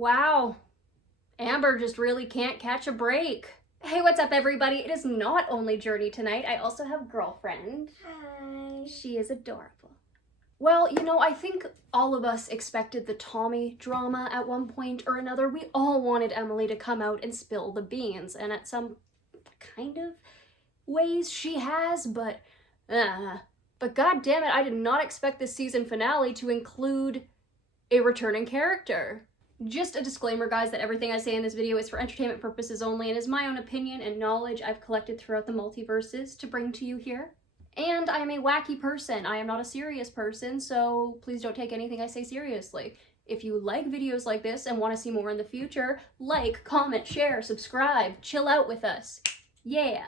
Wow, Amber just really can't catch a break. Hey, what's up everybody? It is not only Jordy tonight, I also have girlfriend. Hi. She is adorable. Well, I think all of us expected the Tommy drama at one point or another. We all wanted Emily to come out and spill the beans, and at some kind of ways she has, but god damn it, I did not expect this season finale to include a returning character. Just a disclaimer, guys, that everything I say in this video is for entertainment purposes only and is my own opinion and knowledge I've collected throughout the multiverses to bring to you here. And I am a wacky person. I am not a serious person, so please don't take anything I say seriously. If you like videos like this and want to see more in the future, like, comment, share, subscribe, chill out with us. Yeah.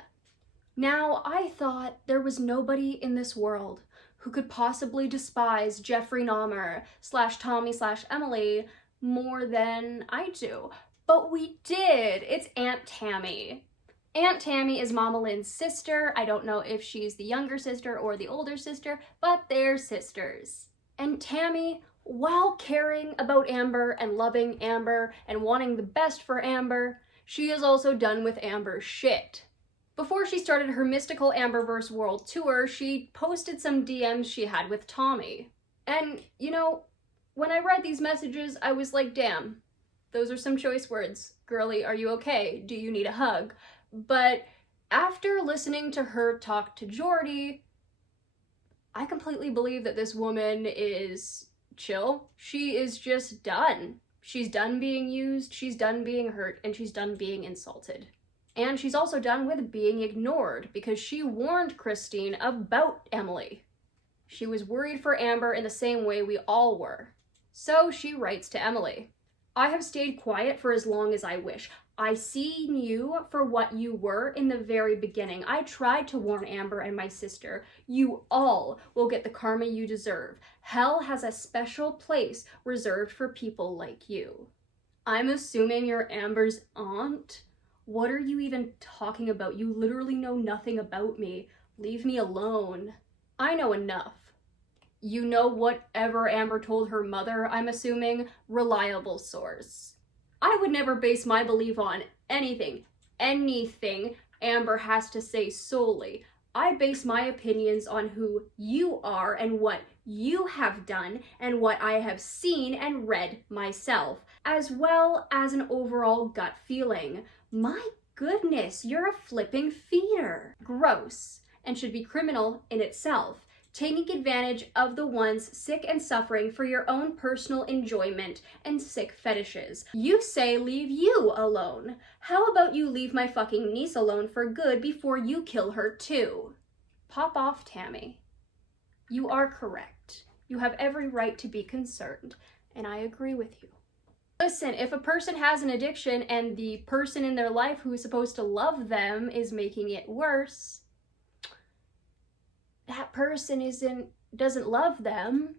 Now, I thought there was nobody in this world who could possibly despise Jeffrey Dahmer / Tommy / Emily more than I do. But we did! It's Aunt Tammy. Aunt Tammy is Mama Lynn's sister. I don't know if she's the younger sister or the older sister, but they're sisters. And Tammy, while caring about Amber and loving Amber and wanting the best for Amber, she is also done with Amber's shit. Before she started her mystical Amberverse world tour, she posted some DMs she had with Tommy. And, when I read these messages, I was like, damn, those are some choice words. Girlie, are you okay? Do you need a hug? But after listening to her talk to Jordy, I completely believe that this woman is chill. She is just done. She's done being used, she's done being hurt, and she's done being insulted. And she's also done with being ignored because she warned Christine about Emily. She was worried for Amber in the same way we all were. So she writes to Emily. I have stayed quiet for as long as I wish. I seen you for what you were in the very beginning. I tried to warn Amber and my sister. You all will get the karma you deserve. Hell has a special place reserved for people like you. I'm assuming you're Amber's aunt? What are you even talking about? You literally know nothing about me. Leave me alone. I know enough. You know whatever Amber told her mother, I'm assuming? Reliable source. I would never base my belief on anything Amber has to say solely. I base my opinions on who you are and what you have done and what I have seen and read myself, as well as an overall gut feeling. My goodness, you're a flipping feeder. Gross, and should be criminal in itself. Taking advantage of the ones sick and suffering for your own personal enjoyment and sick fetishes. You say leave you alone. How about you leave my fucking niece alone for good before you kill her too? Pop off, Tammy. You are correct. You have every right to be concerned, and I agree with you. Listen, if a person has an addiction and the person in their life who is supposed to love them is making it worse, that person doesn't love them,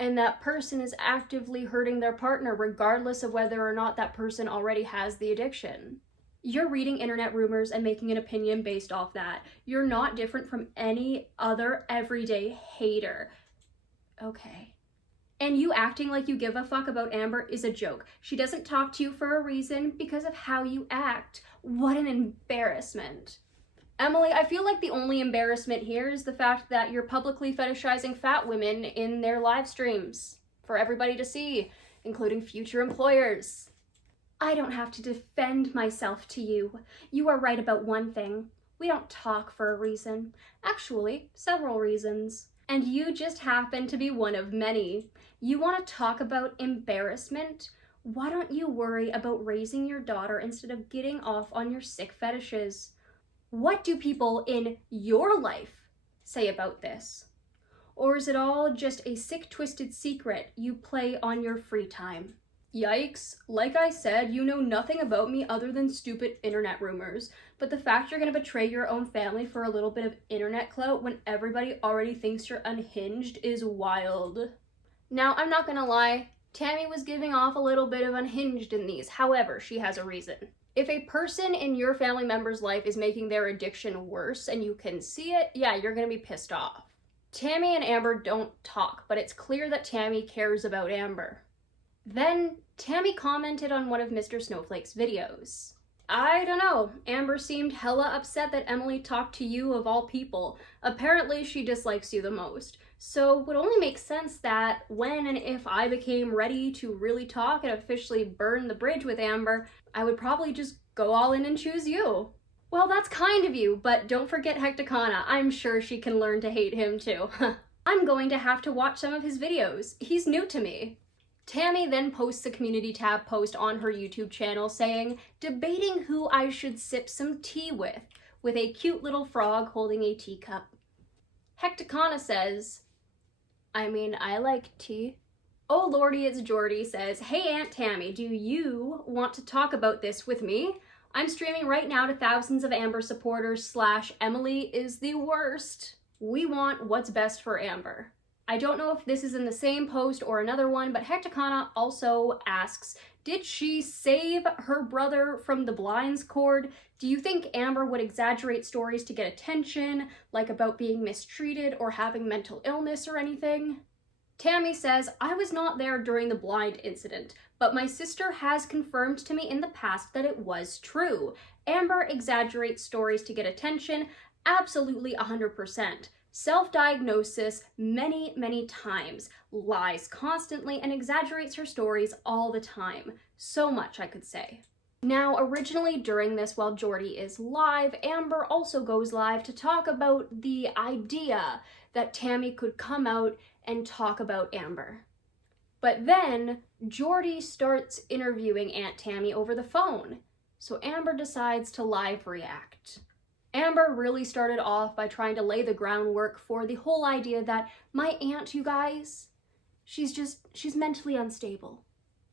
and that person is actively hurting their partner regardless of whether or not that person already has the addiction. You're reading internet rumors and making an opinion based off that. You're not different from any other everyday hater. Okay. And you acting like you give a fuck about Amber is a joke. She doesn't talk to you for a reason because of how you act. What an embarrassment. Emily, I feel like the only embarrassment here is the fact that you're publicly fetishizing fat women in their live streams for everybody to see, including future employers. I don't have to defend myself to you. You are right about one thing. We don't talk for a reason. Actually, several reasons. And you just happen to be one of many. You want to talk about embarrassment? Why don't you worry about raising your daughter instead of getting off on your sick fetishes? What do people in your life say about this? Or is it all just a sick, twisted secret you play on your free time? Yikes. Like I said, you know nothing about me other than stupid internet rumors, but the fact you're gonna betray your own family for a little bit of internet clout when everybody already thinks you're unhinged is wild. Now, I'm not gonna lie, Tammy was giving off a little bit of unhinged in these. However, she has a reason. If a person in your family member's life is making their addiction worse and you can see it, yeah, you're gonna be pissed off. Tammy and Amber don't talk, but it's clear that Tammy cares about Amber. Then Tammy commented on one of Mr. Snowflake's videos. I don't know, Amber seemed hella upset that Emily talked to you of all people. Apparently she dislikes you the most. So it would only make sense that when and if I became ready to really talk and officially burn the bridge with Amber, I would probably just go all in and choose you. Well, that's kind of you, but don't forget Hecticana. I'm sure she can learn to hate him too. I'm going to have to watch some of his videos. He's new to me. Tammy then posts a community tab post on her YouTube channel saying, debating who I should sip some tea with a cute little frog holding a teacup. Hecticana says, I mean, I like tea. Oh Lordy, it's Jordy says, hey Aunt Tammy, do you want to talk about this with me? I'm streaming right now to thousands of Amber supporters / Emily is the worst. We want what's best for Amber. I don't know if this is in the same post or another one, but Hecticana also asks, did she save her brother from the blinds cord? Do you think Amber would exaggerate stories to get attention, like about being mistreated or having mental illness or anything? Tammy says, I was not there during the blind incident, but my sister has confirmed to me in the past that it was true. Amber exaggerates stories to get attention, absolutely 100%. Self-diagnosis many times, lies constantly, and exaggerates her stories all the time. So much, I could say. Now, originally during this, while Jordy is live, Amber also goes live to talk about the idea that Tammy could come out and talk about Amber. But then, Jordy starts interviewing Aunt Tammy over the phone, so Amber decides to live react. Amber really started off by trying to lay the groundwork for the whole idea that my aunt, you guys, she's mentally unstable.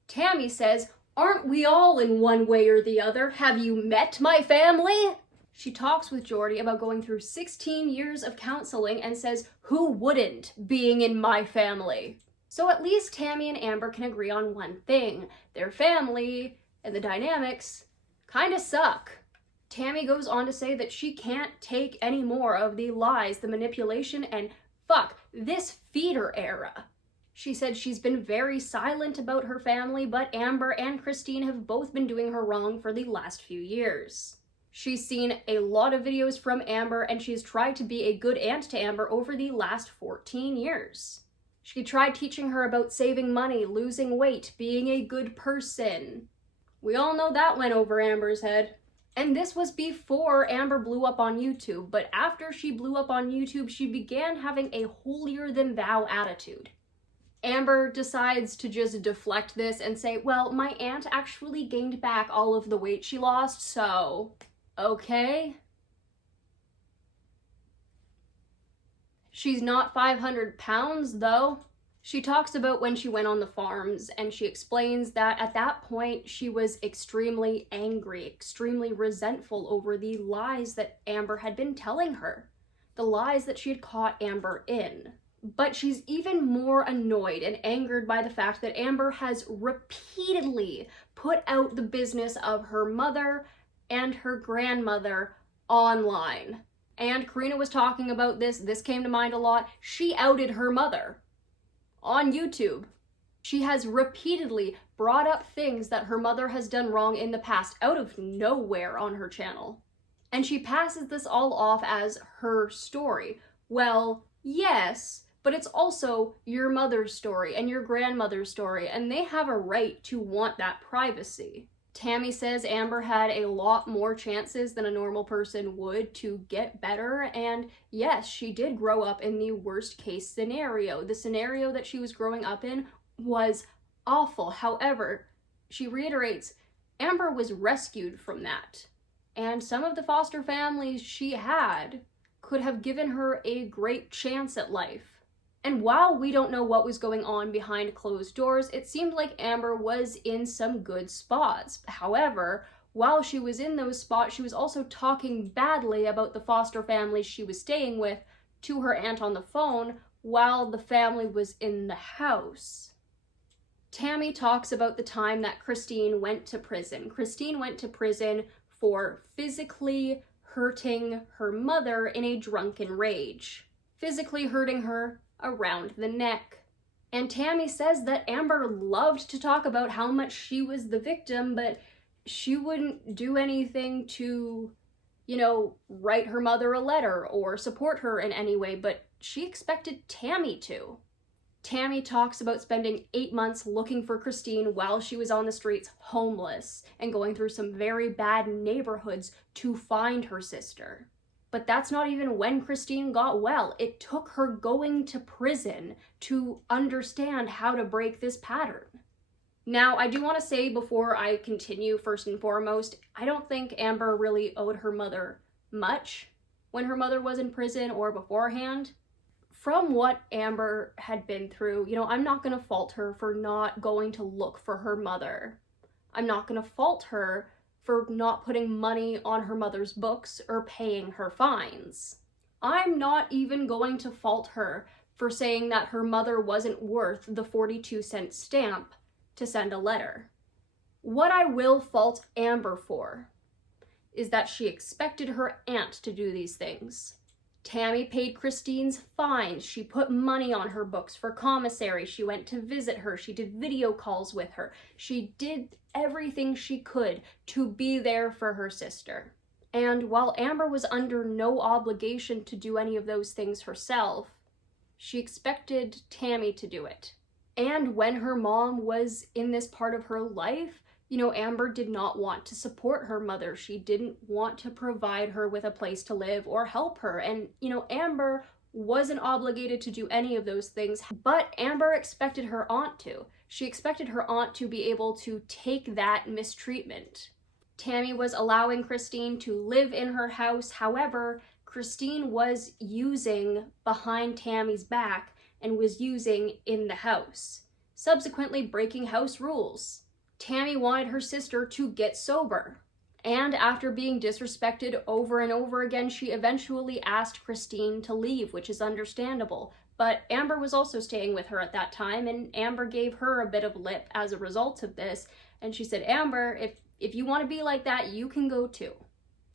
Tammy says, aren't we all in one way or the other? Have you met my family? She talks with Jordy about going through 16 years of counseling and says, who wouldn't, being in my family? So at least Tammy and Amber can agree on one thing. Their family and the dynamics kinda suck. Tammy goes on to say that she can't take any more of the lies, the manipulation, and this feeder era. She said she's been very silent about her family, but Amber and Christine have both been doing her wrong for the last few years. She's seen a lot of videos from Amber, and she's tried to be a good aunt to Amber over the last 14 years. She tried teaching her about saving money, losing weight, being a good person. We all know that went over Amber's head. And this was before Amber blew up on YouTube, but after she blew up on YouTube, she began having a holier-than-thou attitude. Amber decides to just deflect this and say, well, my aunt actually gained back all of the weight she lost, so okay. She's not 500 pounds, though. She talks about when she went on the farms, and she explains that at that point she was extremely angry, extremely resentful over the lies that Amber had been telling her, the lies that she had caught Amber in. But she's even more annoyed and angered by the fact that Amber has repeatedly put out the business of her mother and her grandmother online. And Karina was talking about this came to mind a lot. She outed her mother on YouTube. She has repeatedly brought up things that her mother has done wrong in the past out of nowhere on her channel. And she passes this all off as her story. Well, yes, but it's also your mother's story and your grandmother's story, and they have a right to want that privacy. Tammy says Amber had a lot more chances than a normal person would to get better, and yes, she did grow up in the worst case scenario. The scenario that she was growing up in was awful. However, she reiterates, Amber was rescued from that, and some of the foster families she had could have given her a great chance at life. And while we don't know what was going on behind closed doors, it seemed like Amber was in some good spots. However, while she was in those spots, she was also talking badly about the foster families she was staying with to her aunt on the phone while the family was in the house. Tammy talks about the time that Christine went to prison. Christine went to prison for physically hurting her mother in a drunken rage. Physically hurting her around the neck. And Tammy says that Amber loved to talk about how much she was the victim, but she wouldn't do anything to, write her mother a letter or support her in any way, but she expected Tammy to. Tammy talks about spending 8 months looking for Christine while she was on the streets homeless and going through some very bad neighborhoods to find her sister. But that's not even when Christine got well. It took her going to prison to understand how to break this pattern. Now, I do want to say before I continue, first and foremost, I don't think Amber really owed her mother much when her mother was in prison or beforehand. From what Amber had been through, I'm not going to fault her for not going to look for her mother. I'm not going to fault her for not putting money on her mother's books or paying her fines. I'm not even going to fault her for saying that her mother wasn't worth the 42-cent stamp to send a letter. What I will fault Amber for is that she expected her aunt to do these things. Tammy paid Christine's fines. She put money on her books for commissary. She went to visit her. She did video calls with her. She did everything she could to be there for her sister. And while Amber was under no obligation to do any of those things herself, she expected Tammy to do it. And when her mom was in this part of her life, Amber did not want to support her mother. She didn't want to provide her with a place to live or help her. And, Amber wasn't obligated to do any of those things, but Amber expected her aunt to. She expected her aunt to be able to take that mistreatment. Tammy was allowing Christine to live in her house. However, Christine was using behind Tammy's back and was using in the house, subsequently breaking house rules. Tammy wanted her sister to get sober, and after being disrespected over and over again, she eventually asked Christine to leave, which is understandable. But Amber was also staying with her at that time, and Amber gave her a bit of lip as a result of this, and she said, Amber, if you want to be like that, you can go too.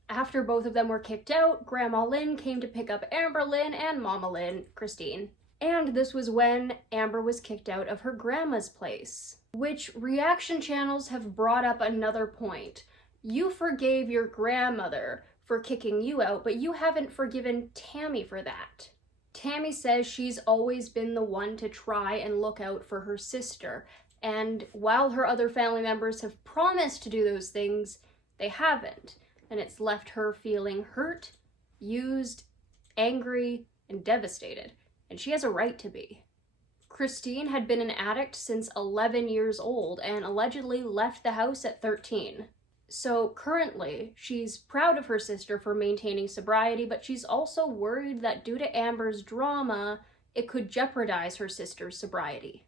After both of them were kicked out, Grandma Lynn came to pick up Amber Lynn and Mama Lynn, Christine. And this was when Amber was kicked out of her grandma's place. Which reaction channels have brought up another point. You forgave your grandmother for kicking you out, but you haven't forgiven Tammy for that. Tammy says she's always been the one to try and look out for her sister. And while her other family members have promised to do those things, they haven't. And it's left her feeling hurt, used, angry, and devastated. And she has a right to be. Christine had been an addict since 11 years old and allegedly left the house at 13. So currently, she's proud of her sister for maintaining sobriety, but she's also worried that due to Amber's drama, it could jeopardize her sister's sobriety.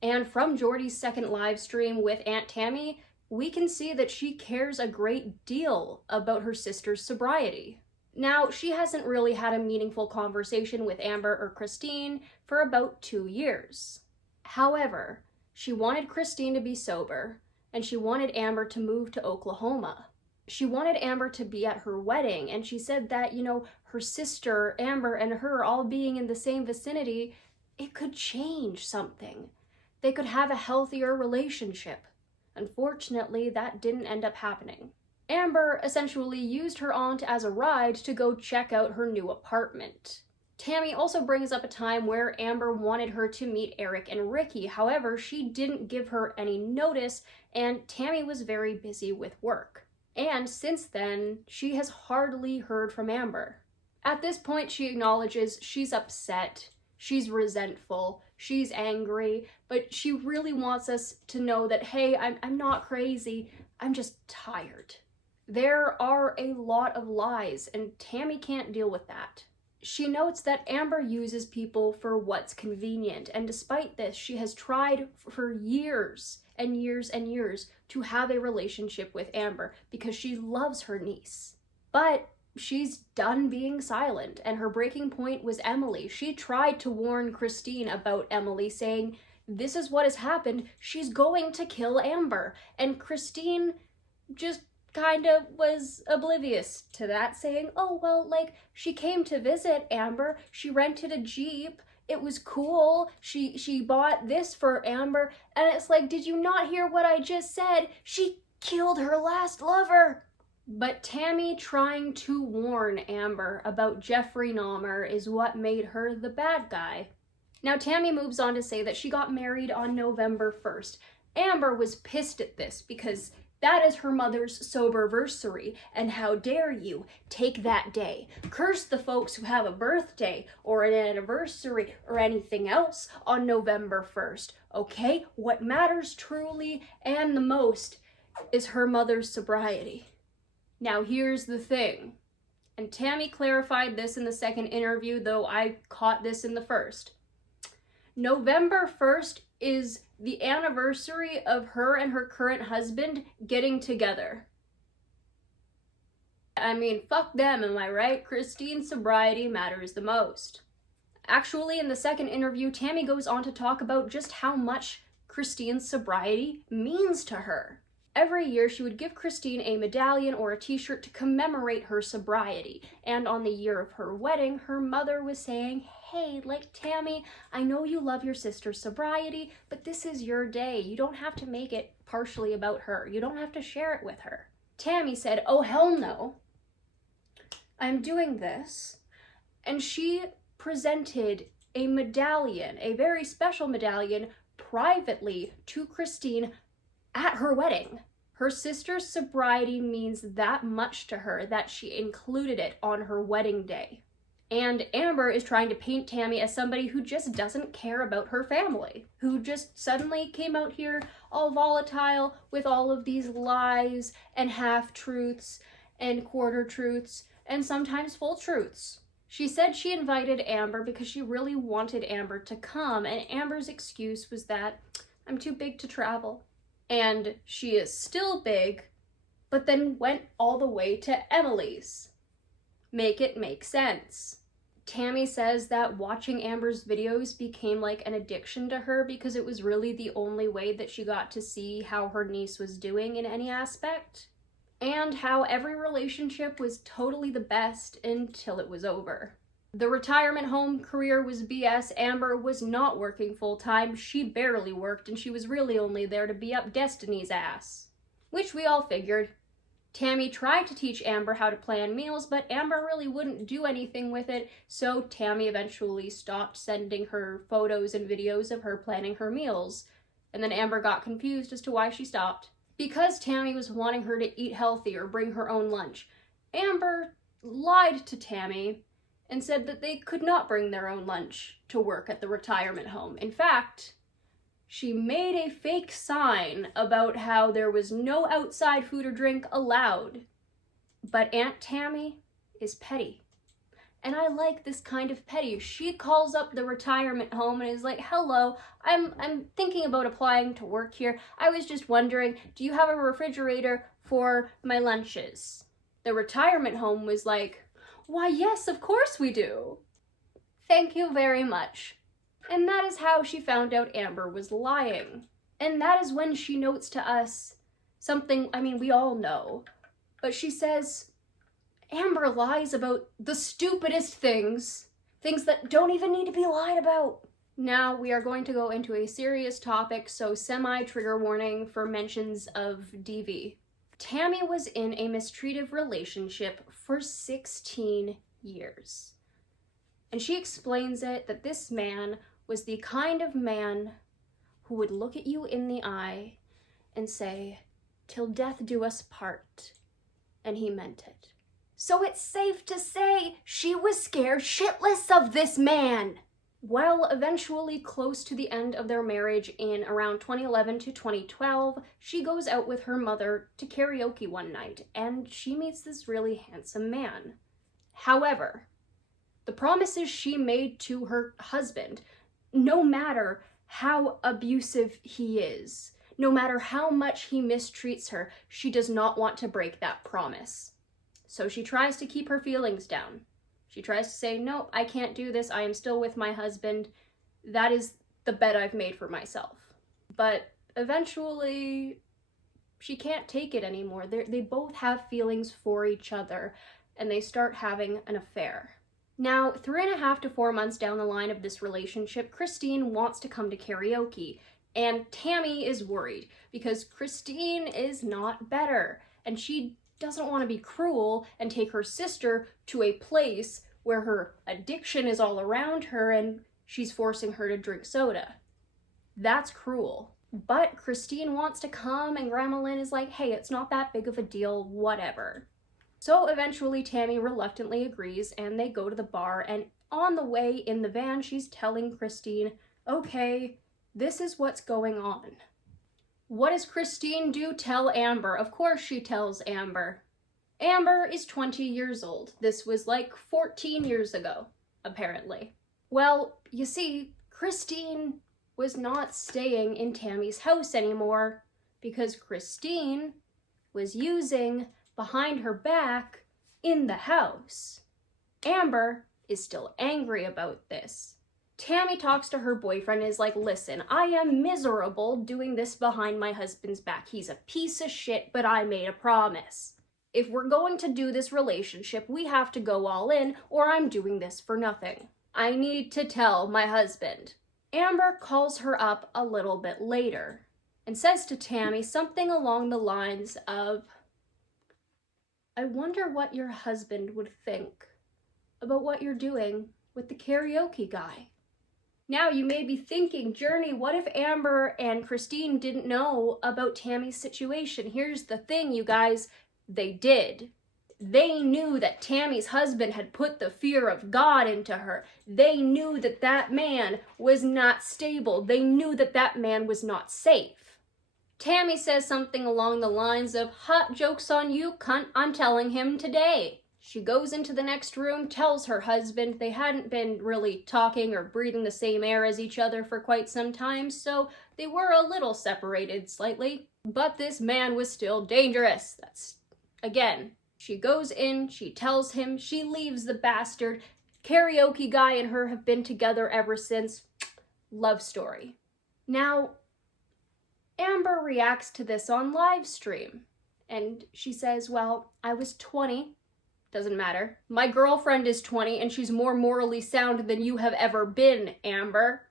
And from Jordy's second live stream with Aunt Tammy, we can see that she cares a great deal about her sister's sobriety. Now, she hasn't really had a meaningful conversation with Amber or Christine for about 2 years. However, she wanted Christine to be sober, and she wanted Amber to move to Oklahoma. She wanted Amber to be at her wedding, and she said that, her sister, Amber, and her all being in the same vicinity, it could change something. They could have a healthier relationship. Unfortunately, that didn't end up happening. Amber essentially used her aunt as a ride to go check out her new apartment. Tammy also brings up a time where Amber wanted her to meet Eric and Ricky. However, she didn't give her any notice, and Tammy was very busy with work. And since then, she has hardly heard from Amber. At this point, she acknowledges she's upset, she's resentful, she's angry, but she really wants us to know that, hey, I'm not crazy, I'm just tired. There are a lot of lies, and Tammy can't deal with that. She notes that Amber uses people for what's convenient, and despite this, she has tried for years and years and years to have a relationship with Amber because she loves her niece. But she's done being silent, and her breaking point was Emily. She tried to warn Christine about Emily, saying, this is what has happened, she's going to kill Amber. And Christine just kind of was oblivious to that, saying, oh, well, she came to visit Amber, she rented a Jeep, it was cool. She bought this for Amber. And it's like, did you not hear what I just said? She killed her last lover. But Tammy trying to warn Amber about Jeffrey Dahmer is what made her the bad guy. Now Tammy moves on to say that she got married on November 1st. Amber was pissed at this because that is her mother's soberversary, and how dare you take that day, curse the folks who have a birthday or an anniversary or anything else on November 1st, okay? What matters truly and the most is her mother's sobriety. Now here's the thing, and Tammy clarified this in the second interview, though I caught this in the first. November 1st is the anniversary of her and her current husband getting together. I mean, fuck them, am I right? Christine's sobriety matters the most. Actually, in the second interview, Tammy goes on to talk about just how much Christine's sobriety means to her. Every year, she would give Christine a medallion or a t-shirt to commemorate her sobriety. And on the year of her wedding, her mother was saying, hey, like, Tammy, I know you love your sister's sobriety, but this is your day. You don't have to make it partially about her. You don't have to share it with her. Tammy said, oh, hell no. I'm doing this. And she presented a medallion, a very special medallion, privately to Christine at her wedding. Her sister's sobriety means that much to her that she included it on her wedding day. And Amber is trying to paint Tammy as somebody who just doesn't care about her family, who just suddenly came out here all volatile with all of these lies and half-truths and quarter-truths and sometimes full truths. She said she invited Amber because she really wanted Amber to come, and Amber's excuse was that I'm too big to travel. And she is still big, but then went all the way to Emily's. Make it make sense. Tammy says that watching Amber's videos became like an addiction to her because it was really the only way that she got to see how her niece was doing in any aspect, and how every relationship was totally the best until it was over. The retirement home career was BS. Amber was not working full-time. She barely worked, and she was really only there to be up Destiny's ass. Which we all figured. Tammy tried to teach Amber how to plan meals, but Amber really wouldn't do anything with it, so Tammy eventually stopped sending her photos and videos of her planning her meals. And then Amber got confused as to why she stopped. Because Tammy was wanting her to eat healthy or bring her own lunch, Amber lied to Tammy and said that they could not bring their own lunch to work at the retirement home. In fact, she made a fake sign about how there was no outside food or drink allowed. But Aunt Tammy is petty. And I like this kind of petty. She calls up the retirement home and is like, hello, I'm thinking about applying to work here. I was just wondering, do you have a refrigerator for my lunches? The retirement home was like, why, yes, of course we do. Thank you very much. And that is how she found out Amber was lying. And that is when she notes to us something, I mean, we all know, but she says, Amber lies about the stupidest things that don't even need to be lied about. Now we are going to go into a serious topic, so semi-trigger warning for mentions of DV. Tammy was in a mistreative relationship for 16 years. And she explains it that this man was the kind of man who would look at you in the eye and say, till death do us part. And he meant it. So it's safe to say she was scared shitless of this man. Well, eventually close to the end of their marriage in around 2011 to 2012, she goes out with her mother to karaoke one night, and she meets this really handsome man. However, the promises she made to her husband, no matter how abusive he is, no matter how much he mistreats her, she does not want to break that promise. So she tries to keep her feelings down. She tries to say, no, I can't do this. I am still with my husband. That is the bet I've made for myself. But eventually, she can't take it anymore. They both have feelings for each other, and they start having an affair. Now, 3.5 to 4 months down the line of this relationship, Christine wants to come to karaoke, and Tammy is worried because Christine is not better, and she doesn't want to be cruel and take her sister to a place where her addiction is all around her and she's forcing her to drink soda. That's cruel. But Christine wants to come, and Grandma Lynn is like, hey, it's not that big of a deal, whatever. So eventually Tammy reluctantly agrees, and they go to the bar, and on the way in the van, she's telling Christine, okay, this is what's going on. What does Christine do? Tell Amber. Of course she tells Amber. Amber is 20 years old. This was like 14 years ago, apparently. Well, you see, Christine was not staying in Tammy's house anymore because Christine was using behind her back in the house. Amber is still angry about this. Tammy talks to her boyfriend and is like, listen, I am miserable doing this behind my husband's back. He's a piece of shit, but I made a promise. If we're going to do this relationship, we have to go all in, or I'm doing this for nothing. I need to tell my husband. Amber calls her up a little bit later and says to Tammy something along the lines of, I wonder what your husband would think about what you're doing with the karaoke guy. Now you may be thinking, Journey, what if Amber and Christine didn't know about Tammy's situation? Here's the thing, you guys, they did. They knew that Tammy's husband had put the fear of God into her. They knew that that man was not stable. They knew that that man was not safe. Tammy says something along the lines of, hot joke's on you, cunt, I'm telling him today. She goes into the next room, tells her husband. They hadn't been really talking or breathing the same air as each other for quite some time, so they were a little separated slightly. But this man was still dangerous. Again, she goes in, she tells him, she leaves the bastard. Karaoke guy and her have been together ever since. Love story. Now, Amber reacts to this on live stream, and she says, well, I was 20. Doesn't matter. My girlfriend is 20 and she's more morally sound than you have ever been, Amber.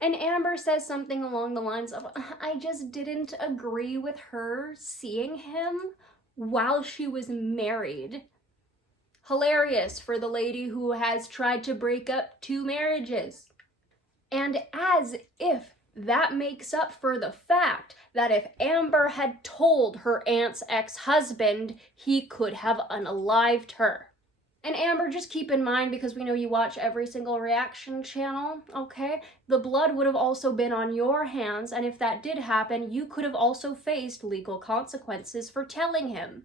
And Amber says something along the lines of, I just didn't agree with her seeing him while she was married. Hilarious for the lady who has tried to break up 2 marriages. And as if that makes up for the fact that if Amber had told her aunt's ex-husband, he could have unalived her. And Amber, just keep in mind, because we know you watch every single reaction channel, okay? The blood would have also been on your hands, and if that did happen, you could have also faced legal consequences for telling him.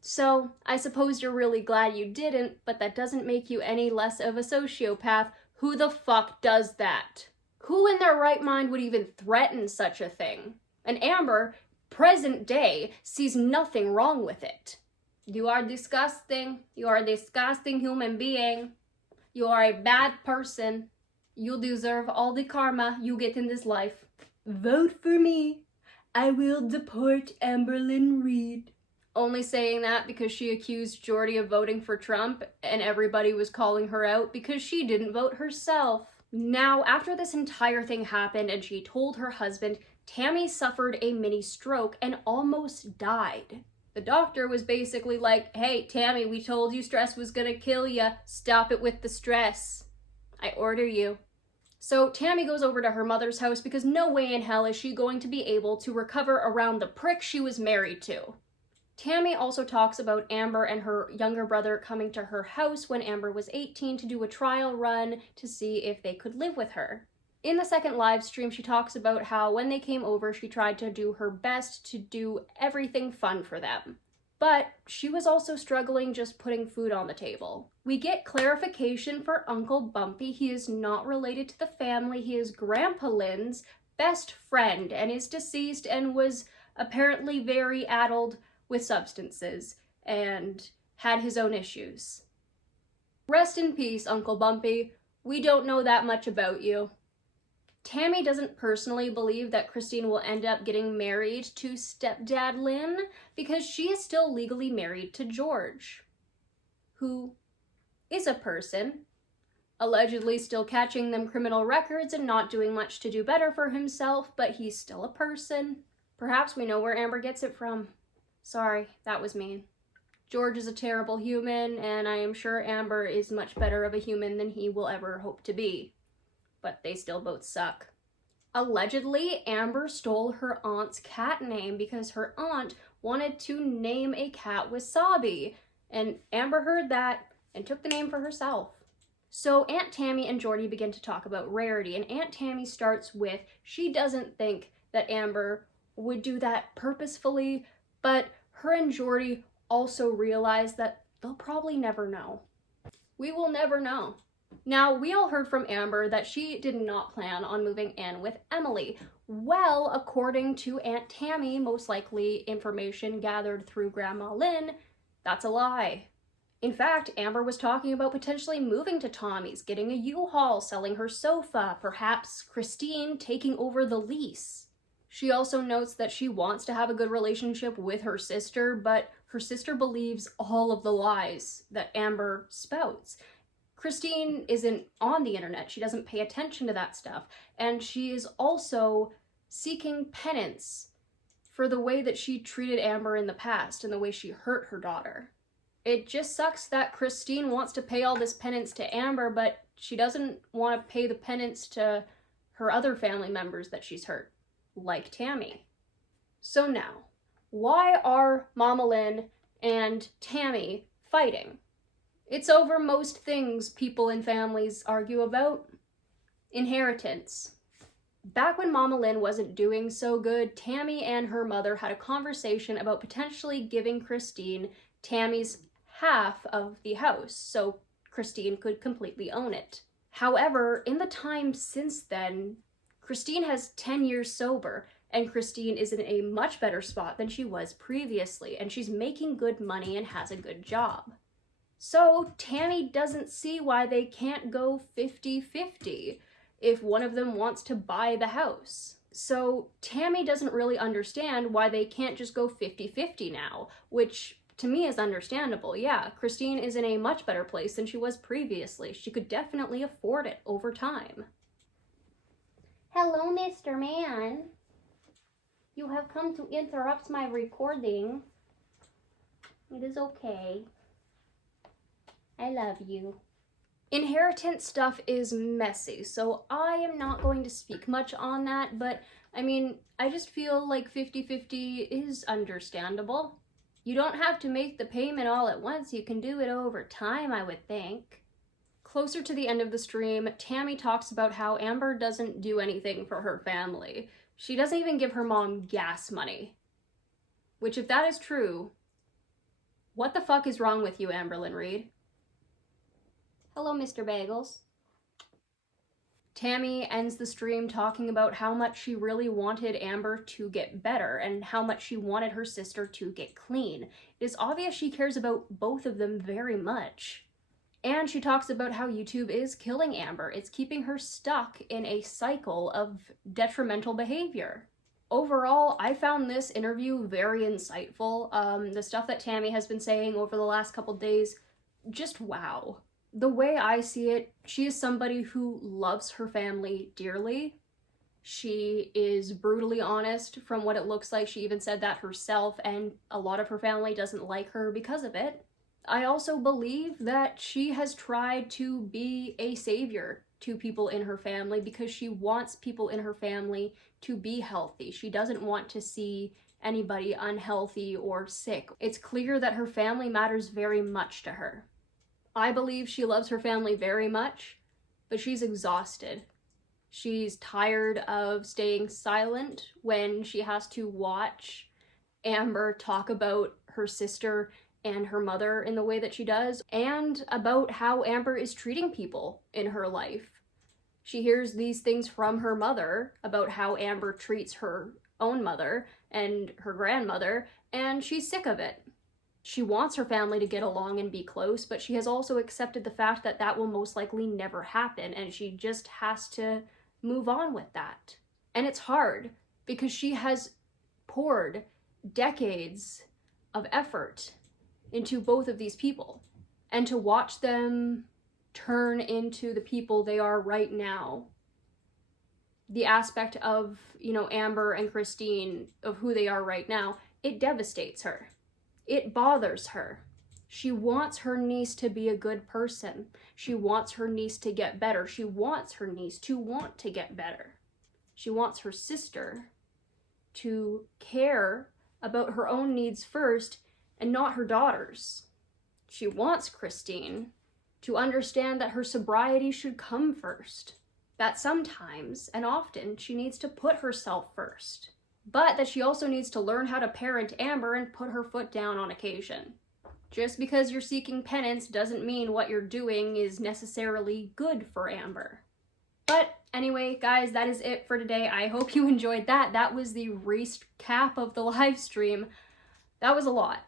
So, I suppose you're really glad you didn't, but that doesn't make you any less of a sociopath. Who the fuck does that? Who in their right mind would even threaten such a thing? And Amber, present day, sees nothing wrong with it. You are disgusting. You are a disgusting human being. You are a bad person. You deserve all the karma you get in this life. Vote for me. I will deport Amberlyn Reed. Only saying that because she accused Jordy of voting for Trump and everybody was calling her out because she didn't vote herself. Now, after this entire thing happened and she told her husband, Tammy suffered a mini stroke and almost died. The doctor was basically like, hey, Tammy, we told you stress was gonna kill ya. Stop it with the stress. I order you. So Tammy goes over to her mother's house because no way in hell is she going to be able to recover around the prick she was married to. Tammy also talks about Amber and her younger brother coming to her house when Amber was 18 to do a trial run to see if they could live with her. In the second live stream, she talks about how when they came over, she tried to do her best to do everything fun for them. But she was also struggling just putting food on the table. We get clarification for Uncle Bumpy. He is not related to the family. He is Grandpa Lynn's best friend and is deceased and was apparently very addled with substances and had his own issues. Rest in peace, Uncle Bumpy. We don't know that much about you. Tammy doesn't personally believe that Christine will end up getting married to stepdad Lynn because she is still legally married to George, who is a person, allegedly still catching them criminal records and not doing much to do better for himself, but he's still a person. Perhaps we know where Amber gets it from. Sorry, that was mean. George is a terrible human, and I am sure Amber is much better of a human than he will ever hope to be. But they still both suck. Allegedly, Amber stole her aunt's cat name because her aunt wanted to name a cat Wasabi, and Amber heard that and took the name for herself. So Aunt Tammy and Jordy begin to talk about Rarity, and Aunt Tammy starts with she doesn't think that Amber would do that purposefully, but her and Jordy also realize that they'll probably never know. We will never know. Now, we all heard from Amber that she did not plan on moving in with Emily. Well, according to Aunt Tammy, most likely information gathered through Grandma Lynn, that's a lie. In fact, Amber was talking about potentially moving to Tommy's, getting a U-Haul, selling her sofa, perhaps Christine taking over the lease. She also notes that she wants to have a good relationship with her sister, but her sister believes all of the lies that Amber spouts. Christine isn't on the internet. She doesn't pay attention to that stuff. And she is also seeking penance for the way that she treated Amber in the past and the way she hurt her daughter. It just sucks that Christine wants to pay all this penance to Amber, but she doesn't want to pay the penance to her other family members that she's hurt, like Tammy. So now, why are Mama Lynn and Tammy fighting? It's over most things people in families argue about. Inheritance. Back when Mama Lynn wasn't doing so good, Tammy and her mother had a conversation about potentially giving Christine Tammy's half of the house, so Christine could completely own it. However, in the time since then, Christine has 10 years sober, and Christine is in a much better spot than she was previously, and she's making good money and has a good job. So Tammy doesn't see why they can't go 50-50 if one of them wants to buy the house. So Tammy doesn't really understand why they can't just go 50-50 now, which to me is understandable. Yeah, Christine is in a much better place than she was previously. She could definitely afford it over time. Hello, Mr. Man. You have come to interrupt my recording. It is okay. I love you. Inheritance stuff is messy, so I am not going to speak much on that, but I mean, I just feel like 50-50 is understandable. You don't have to make the payment all at once, you can do it over time, I would think. Closer to the end of the stream, Tammy talks about how Amber doesn't do anything for her family. She doesn't even give her mom gas money. Which, if that is true, what the fuck is wrong with you, Amberlyn Reed? Hello, Mr. Bagels. Tammy ends the stream talking about how much she really wanted Amber to get better and how much she wanted her sister to get clean. It is obvious she cares about both of them very much. And she talks about how YouTube is killing Amber. It's keeping her stuck in a cycle of detrimental behavior. Overall, I found this interview very insightful. The stuff that Tammy has been saying over the last couple days, just wow. The way I see it, she is somebody who loves her family dearly. She is brutally honest from what it looks like. She even said that herself, and a lot of her family doesn't like her because of it. I also believe that she has tried to be a savior to people in her family because she wants people in her family to be healthy. She doesn't want to see anybody unhealthy or sick. It's clear that her family matters very much to her. I believe she loves her family very much, but she's exhausted. She's tired of staying silent when she has to watch Amber talk about her sister and her mother in the way that she does, and about how Amber is treating people in her life. She hears these things from her mother about how Amber treats her own mother and her grandmother, and she's sick of it. She wants her family to get along and be close, but she has also accepted the fact that that will most likely never happen, and she just has to move on with that. And it's hard, because she has poured decades of effort into both of these people. and to watch them turn into the people they are right now. The aspect of, you know, Amber and Christine, of who they are right now, it devastates her. It bothers her. She wants her niece to be a good person. She wants her niece to get better. She wants her niece to want to get better. She wants her sister to care about her own needs first and not her daughter's. She wants Christine to understand that her sobriety should come first. That sometimes, and often, she needs to put herself first. But that she also needs to learn how to parent Amber and put her foot down on occasion. Just because you're seeking penance doesn't mean what you're doing is necessarily good for Amber. But anyway, guys, that is it for today. I hope you enjoyed that. That was the recap of the live stream. That was a lot.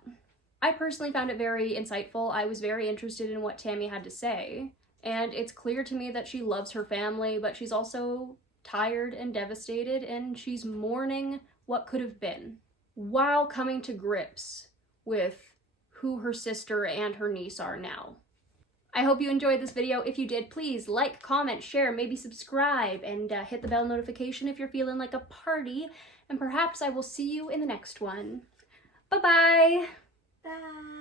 I personally found it very insightful. I was very interested in what Tammy had to say. And it's clear to me that she loves her family, but she's also tired and devastated, and she's mourning what could have been, while coming to grips with who her sister and her niece are now. I hope you enjoyed this video. If you did, please like, comment, share, maybe subscribe, and hit the bell notification if you're feeling like a party, and perhaps I will see you in the next one. Bye-bye! Bye!